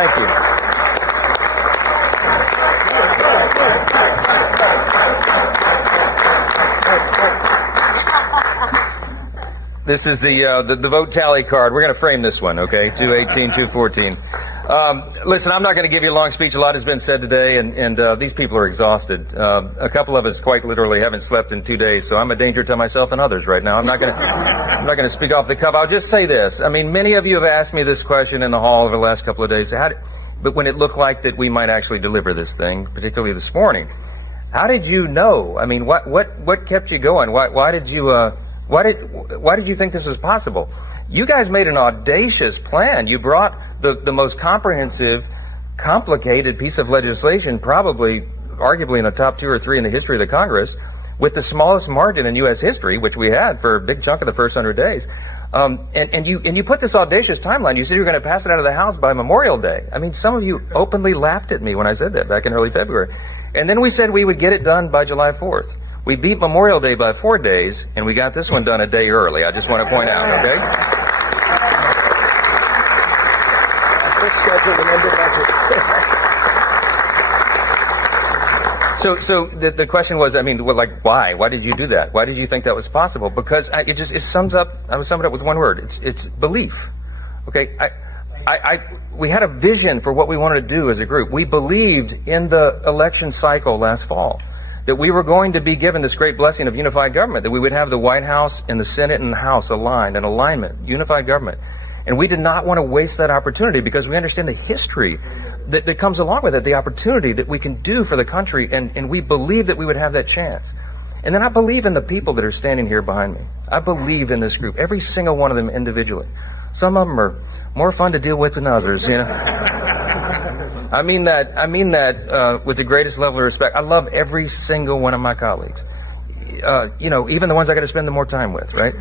Thank you. This is the vote tally card. We're going to frame this one, okay? 218, 214. Listen, I'm not going to give you a long speech. A lot has been said today, and these people are exhausted. A couple of us quite literally haven't slept in 2 days, so I'm a danger to myself and others right now. I'm not going to speak off the cuff. I'll just say this. I mean, many of you have asked me this question in the hall over the last couple of days. But when it looked like that we might actually deliver this thing, particularly this morning, how did you know? I mean, what kept you going? Why did you think this was possible? You guys made an audacious plan. You brought the most comprehensive, complicated piece of legislation, probably, arguably in the top 2 or 3 in the history of the Congress, with the smallest margin in U.S. history, which we had for a big chunk of the first 100 days. And you put this audacious timeline. You said you were going to pass it out of the House by Memorial Day. I mean, some of you openly laughed at me when I said that back in early February. And then we said we would get it done by July 4th. We beat Memorial Day by 4 days, and we got this one done a day early. I just want to point out, okay? So the question was, I mean, well, like, why? Why did you do that? Why did you think that was possible? Because it sums up. I would sum it up with one word. It's belief. Okay, we had a vision for what we wanted to do as a group. We believed in the election cycle last fall that we were going to be given this great blessing of unified government, that we would have the White House and the Senate and the House aligned, in alignment, unified government. And we did not want to waste that opportunity because we understand the history that comes along with it, the opportunity that we can do for the country, and we believe that we would have that chance. And then I believe in the people that are standing here behind me. I believe in this group, every single one of them individually. Some of them are more fun to deal with than others, you know. I mean that with the greatest level of respect. I love every single one of my colleagues. You know, even the ones I got to spend the more time with, right?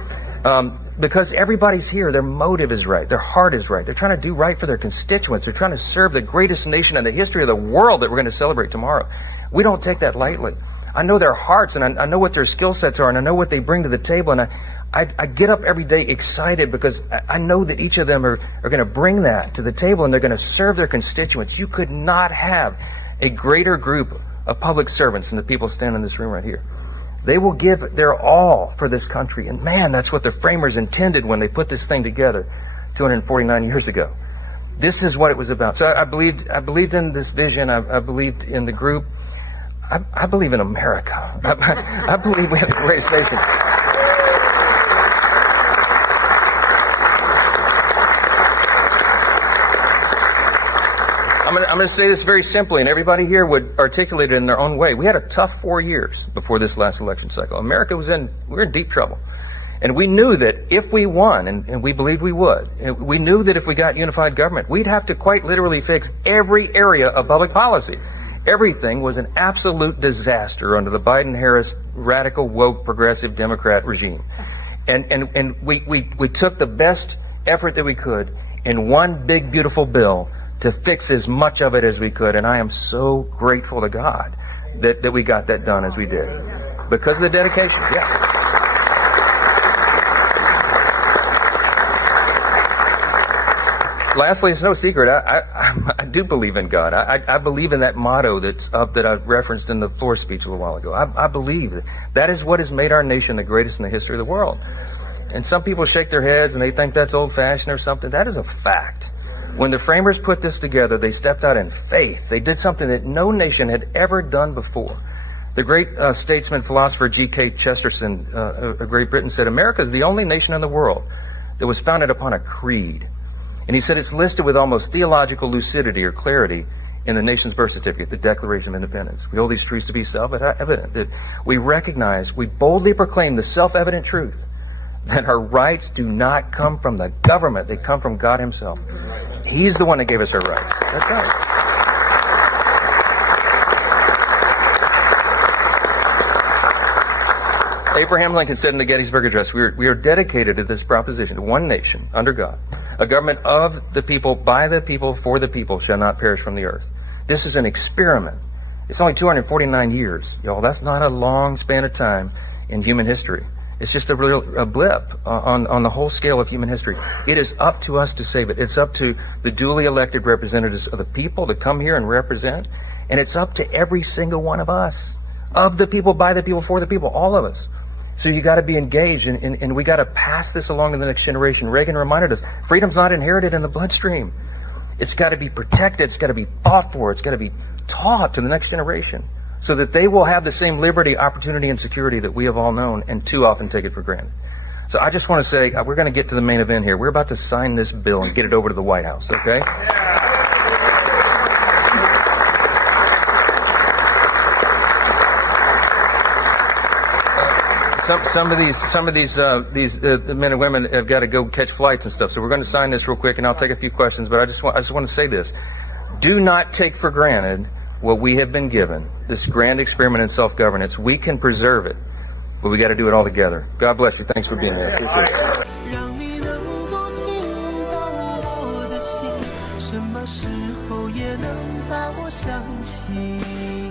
Because everybody's here, their motive is right, their heart is right. They're trying to do right for their constituents. They're trying to serve the greatest nation in the history of the world that we're going to celebrate tomorrow. We don't take that lightly. I know their hearts, and I know what their skill sets are, and I know what they bring to the table, and I get up every day excited because I know that each of them are going to bring that to the table, and they're going to serve their constituents. You could not have a greater group of public servants than the people standing in this room right here. They will give their all for this country, and man, that's what the framers intended when they put this thing together 249 years ago. This is what it was about. So I believed in this vision. I believed in the group. I believe in America. I believe we have the greatest nation. I'm going to say this very simply, and everybody here would articulate it in their own way. We had a tough 4 years before this last election cycle. America we were in deep trouble. And we knew that if we won, and we believed we would, we knew that if we got unified government, we'd have to quite literally fix every area of public policy. Everything was an absolute disaster under the Biden-Harris radical, woke, progressive Democrat regime. And we took the best effort that we could in one big, beautiful bill to fix as much of it as we could. And I am so grateful to God that we got that done as we did. Because of the dedication, yeah. Lastly, it's no secret, I do believe in God. I believe in that motto that's up that I referenced in the floor speech a little while ago. I believe that is what has made our nation the greatest in the history of the world. And some people shake their heads and they think that's old-fashioned or something. That is a fact. When the framers put this together, they stepped out in faith. They did something that no nation had ever done before. The great statesman, philosopher G.K. Chesterton of Great Britain said, America is the only nation in the world that was founded upon a creed. And he said it's listed with almost theological lucidity or clarity in the nation's birth certificate, the Declaration of Independence. We hold these truths to be self-evident, that we recognize, we boldly proclaim the self-evident truth that our rights do not come from the government, they come from God himself. He's the one that gave us our rights. That's right. Abraham Lincoln said in the Gettysburg Address, we are dedicated to this proposition, to one nation, under God. A government of the people, by the people, for the people shall not perish from the earth. This is an experiment. It's only 249 years, y'all. That's not a long span of time in human history. It's just a blip on the whole scale of human history. It is up to us to save it. It's up to the duly elected representatives of the people to come here and represent. And it's up to every single one of us. Of the people, by the people, for the people, all of us. So you got to be engaged, and we got to pass this along to the next generation. Reagan reminded us, freedom's not inherited in the bloodstream. It's got to be protected. It's got to be fought for. It's got to be taught to the next generation so that they will have the same liberty, opportunity, and security that we have all known and too often take it for granted. So I just want to say, we're going to get to the main event here. We're about to sign this bill and get it over to the White House, okay? Some of these men and women have got to go catch flights and stuff. So we're going to sign this real quick, and I'll take a few questions. But I just want to say this: do not take for granted what we have been given. This grand experiment in self-governance. We can preserve it, but we got to do it all together. God bless you. Thanks for being here. Appreciate it. 让你能够听到我的心，什么时候也能把我想起。